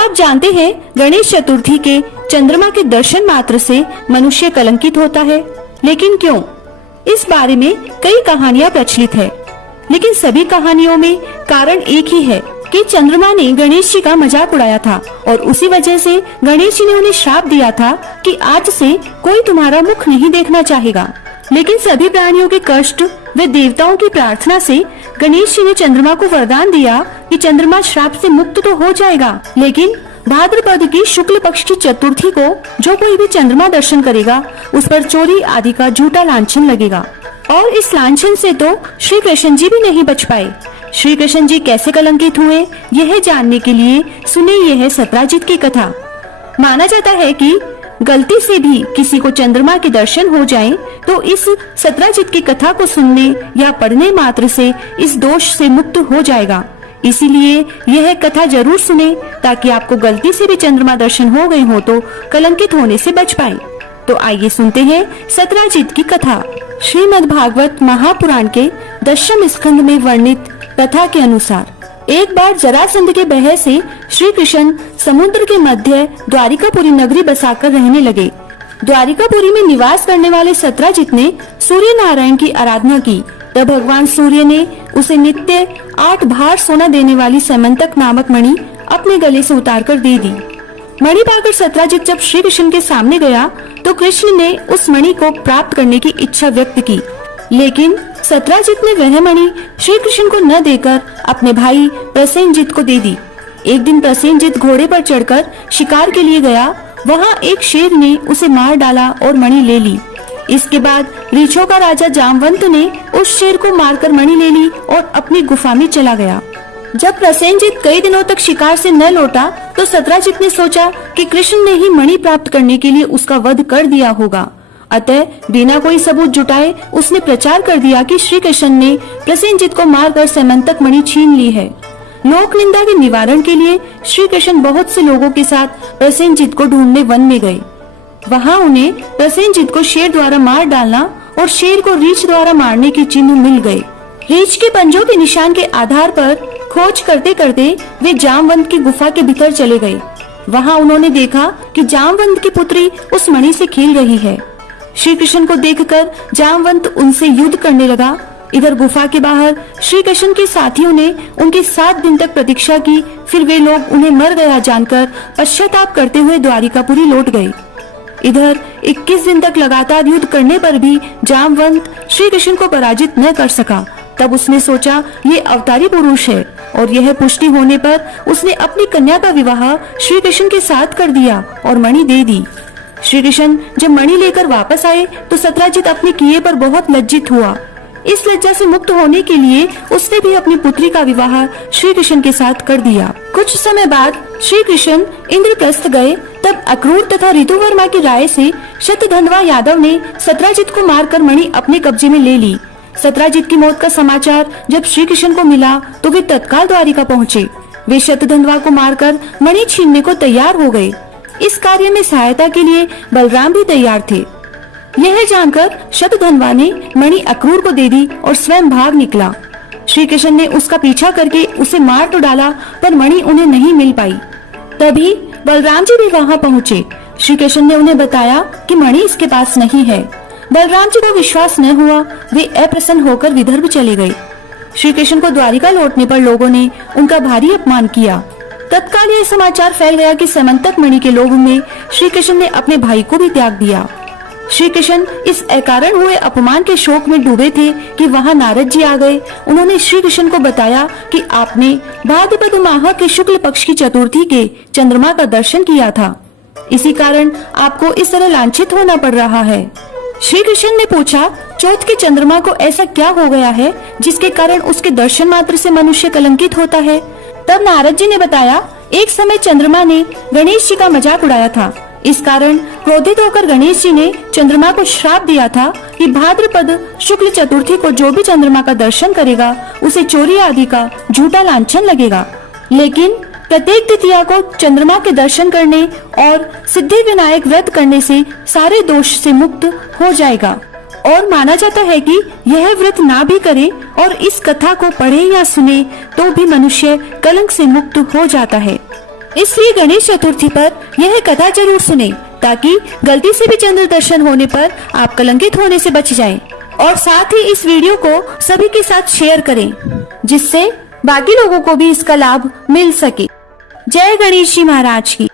क्या आप जानते हैं गणेश चतुर्थी के चंद्रमा के दर्शन मात्र से मनुष्य कलंकित होता है? लेकिन क्यों? इस बारे में कई कहानियां प्रचलित है, लेकिन सभी कहानियों में कारण एक ही है कि चंद्रमा ने गणेश जी का मजाक उड़ाया था और उसी वजह से गणेश जी ने उन्हें श्राप दिया था कि आज से कोई तुम्हारा मुख नहीं देखना चाहेगा। लेकिन सभी प्राणियों के कष्ट व देवताओं की प्रार्थना से गणेश जी ने चंद्रमा को वरदान दिया कि चंद्रमा श्राप से मुक्त तो हो जाएगा, लेकिन भाद्रपद की शुक्ल पक्ष की चतुर्थी को जो कोई भी चंद्रमा दर्शन करेगा उस पर चोरी आदि का झूठा लांछन लगेगा। और इस लांछन से तो श्री कृष्ण जी भी नहीं बच पाए। श्री कृष्ण जी कैसे कलंकित हुए, यह जानने के लिए सुने यह सत्राजित की कथा। माना जाता है कि गलती से भी किसी को चंद्रमा के दर्शन हो जाएं, तो इस सत्राजित की कथा को सुनने या पढ़ने मात्र से इस दोष से मुक्त हो जाएगा। इसीलिए यह कथा जरूर सुने ताकि आपको गलती से भी चंद्रमा दर्शन हो गए हो तो कलंकित होने से बच पाए। तो आइए सुनते हैं सत्राजित की कथा। श्रीमद् भागवत महापुराण के 10वें स्कंद में वर्णित कथा के अनुसार एक बार जरासंध के भय से श्री कृष्ण समुद्र के मध्य द्वारिकापुरी नगरी बसाकर रहने लगे। द्वारिकापुरी में निवास करने वाले सत्राजित ने सूर्य नारायण की आराधना की। तब भगवान सूर्य ने उसे नित्य 8 भार सोना देने वाली समंतक नामक मणि अपने गले से उतारकर दे दी। मणि पाकर सत्राजित जब श्री कृष्ण के सामने गया तो कृष्ण ने उस मणि को प्राप्त करने की इच्छा व्यक्त की, लेकिन सत्राजित ने वह मणि श्री कृष्ण को न देकर अपने भाई प्रसेनजित को दे दी। एक दिन प्रसेनजित घोड़े पर चढ़कर शिकार के लिए गया। वहाँ एक शेर ने उसे मार डाला और मणि ले ली। इसके बाद रीछों का राजा जामवंत ने उस शेर को मारकर मणि ले ली और अपनी गुफा में चला गया। जब प्रसेनजित कई दिनों तक शिकार से न लौटा तो सत्राजित ने सोचा कि कृष्ण ने ही मणि प्राप्त करने के लिए उसका वध कर दिया होगा। अतः बिना कोई सबूत जुटाए उसने प्रचार कर दिया कि श्री कृष्ण ने प्रसेनजित को मारकर समंतक मणि छीन ली है। लोक निंदा के निवारण के लिए श्री कृष्ण बहुत से लोगों के साथ प्रसेनजित को ढूंढने वन में गए। वहाँ उन्हें प्रसेनजित को शेर द्वारा मार डालना और शेर को रीछ द्वारा मारने के चिन्ह मिल गए। रीछ के पंजों के निशान के आधार पर खोज करते करते वे जामवंत की गुफा के भीतर चले गए। वहाँ उन्होंने देखा कि जामवंत की पुत्री उस मणि से खेल रही है। श्री कृष्ण को देखकर जामवंत उनसे युद्ध करने लगा। इधर गुफा के बाहर श्री कृष्ण के साथियों ने उनकी 7 दिन तक प्रतीक्षा की। फिर वे लोग उन्हें मर गया जानकर पश्चाताप करते हुए द्वारिकापुरी लौट गए। इधर 21 दिन तक लगातार युद्ध करने पर भी जामवंत श्री कृष्ण को पराजित न कर सका। तब उसने सोचा ये अवतारी पुरुष है, और यह पुष्टि होने पर उसने अपनी कन्या का विवाह श्री कृष्ण के साथ कर दिया और मणि दे दी। श्री कृष्ण जब मणि लेकर वापस आए तो सत्राजित अपने किए पर बहुत लज्जित हुआ। इस लज्जा से मुक्त होने के लिए उसने भी अपनी पुत्री का विवाह श्री कृष्ण के साथ कर दिया। कुछ समय बाद श्री कृष्ण इंद्रप्रस्थ गए। तब अक्रूर तथा ऋतुवर्मा की राय से शतधन्वा यादव ने सत्राजित को मारकर मणि अपने कब्जे में ले ली। सत्राजित की मौत का समाचार जब श्री कृष्ण को मिला तो वे तत्काल द्वारिका पहुँचे। वे शतधन्वा को मारकर मणि छीनने को तैयार हो गए। इस कार्य में सहायता के लिए बलराम भी तैयार थे। यह जानकर शतधन्वा ने मणि अक्रूर को दे दी और स्वयं भाग निकला। श्री कृष्ण ने उसका पीछा करके उसे मार तो डाला, पर मणि उन्हें नहीं मिल पाई। तभी बलराम जी भी वहाँ पहुँचे। श्री कृष्ण ने उन्हें बताया कि मणि इसके पास नहीं है। बलराम जी को विश्वास न हुआ। वे अप्रसन्न होकर विदर्भ चले गए। श्री कृष्ण को द्वारिका लौटने पर लोगों ने उनका भारी अपमान किया। तत्काल यह समाचार फैल गया कि समंतक मणि के लोभ में श्री कृष्ण ने अपने भाई को भी त्याग दिया। श्री कृष्ण इस अकारण हुए अपमान के शोक में डूबे थे कि वहाँ नारद जी आ गए। उन्होंने श्री कृष्ण को बताया कि आपने भाद्रपद माह के शुक्ल पक्ष की चतुर्थी के चंद्रमा का दर्शन किया था, इसी कारण आपको इस तरह लांछित होना पड़ रहा है। श्री कृष्ण ने पूछा, चौथ के चंद्रमा को ऐसा क्या हो गया है जिसके कारण उसके दर्शन मात्र से मनुष्य कलंकित होता है? तब नारद जी ने बताया, एक समय चंद्रमा ने गणेश जी का मजाक उड़ाया था। इस कारण क्रोधित होकर गणेश जी ने चंद्रमा को श्राप दिया था कि भाद्रपद शुक्ल चतुर्थी को जो भी चंद्रमा का दर्शन करेगा उसे चोरी आदि का झूठा लांछन लगेगा। लेकिन प्रत्येक द्वितीया को चंद्रमा के दर्शन करने और सिद्धि विनायक व्रत करने से सारे दोष से मुक्त हो जाएगा। और माना जाता है कि यह व्रत ना भी करे और इस कथा को पढ़े या सुने तो भी मनुष्य कलंक से मुक्त हो जाता है। इसलिए गणेश चतुर्थी पर यह कथा जरूर सुने, ताकि गलती से भी चंद्र दर्शन होने पर आप कलंकित होने से बच जाएं। और साथ ही इस वीडियो को सभी के साथ शेयर करें, जिससे बाकी लोगों को भी इसका लाभ मिल सके। जय गणेश जी महाराज की।